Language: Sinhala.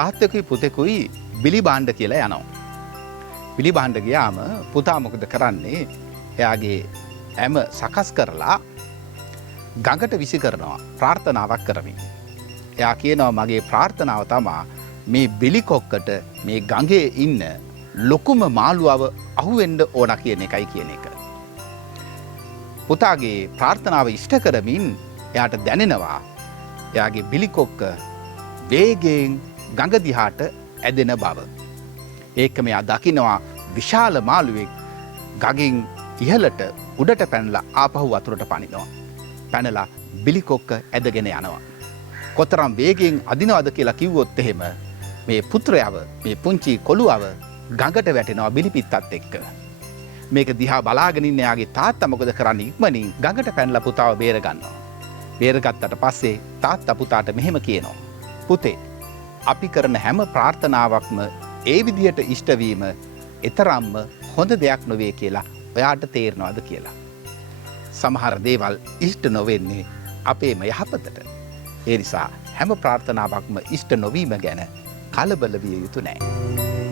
තාත්තකුයි පුතෙකුයි බිලි බාණ්ඩ කියලා යනවා. බිලි බාණ්ඩ ගියාම පුතා මොකද කරන්නේ? එයාගේ ඇම සකස් කරලා ගඟට විසි කරනවා ප්‍රාර්ථනාවක් කරමින්. එයා කියනවා මගේ ප්‍රාර්ථනාව තමයි මේ බිලි කොක්කට මේ ගඟේ ඉන්න ලොකුම මාළුවව අහුවෙන්න ඕන කියන එකයි කියන එක. පුතාගේ ප්‍රාර්ථනාව ඉෂ්ට කරමින් එයාට දැනෙනවා එයාගේ බිලි කොක්ක වේගයෙන් ගඟ දිහාට ඇදෙන බව. ඒක මෙයා දකිනවා විශාල මාළුවෙක් ගඟින් ඉහළට උඩට පැනලා ආපහු වතුරට පනිනවා. පැනලා බිලි කොක්ක ඇදගෙන යනවා. කොතරම් වේගයෙන් අදිනවද කියලා කිව්වොත් එහෙම මේ පුත්‍රයව මේ පුංචි කොළුවව ගඟට වැටෙනවා බිලි පිත්තත් එක්ක. මේක දිහා බලාගෙන ඉන්න යාගේ තාත්තා මොකද කරන්නේ? ඉක්මනින් ගඟට පැනලා පුතාව බේර ගන්නවා. බේරගත්තට පස්සේ තාත්තා පුතාට මෙහෙම කියනවා. පුතේ, අපි කරන හැම ප්‍රාර්ථනාවක්ම ඒ විදිහට ඉෂ්ට වීම ඊතරම්ම හොඳ දෙයක් නොවේ කියලා ඔයාට තේරෙනවද කියලා. සමහර දේවල් ඉෂ්ට නොවෙන්නේ අපේම යහපතට. ඒ නිසා හැම ප්‍රාර්ථනාවක්ම ඉෂ්ට නොවීම ගැන කලබල විය යුතු නැහැ.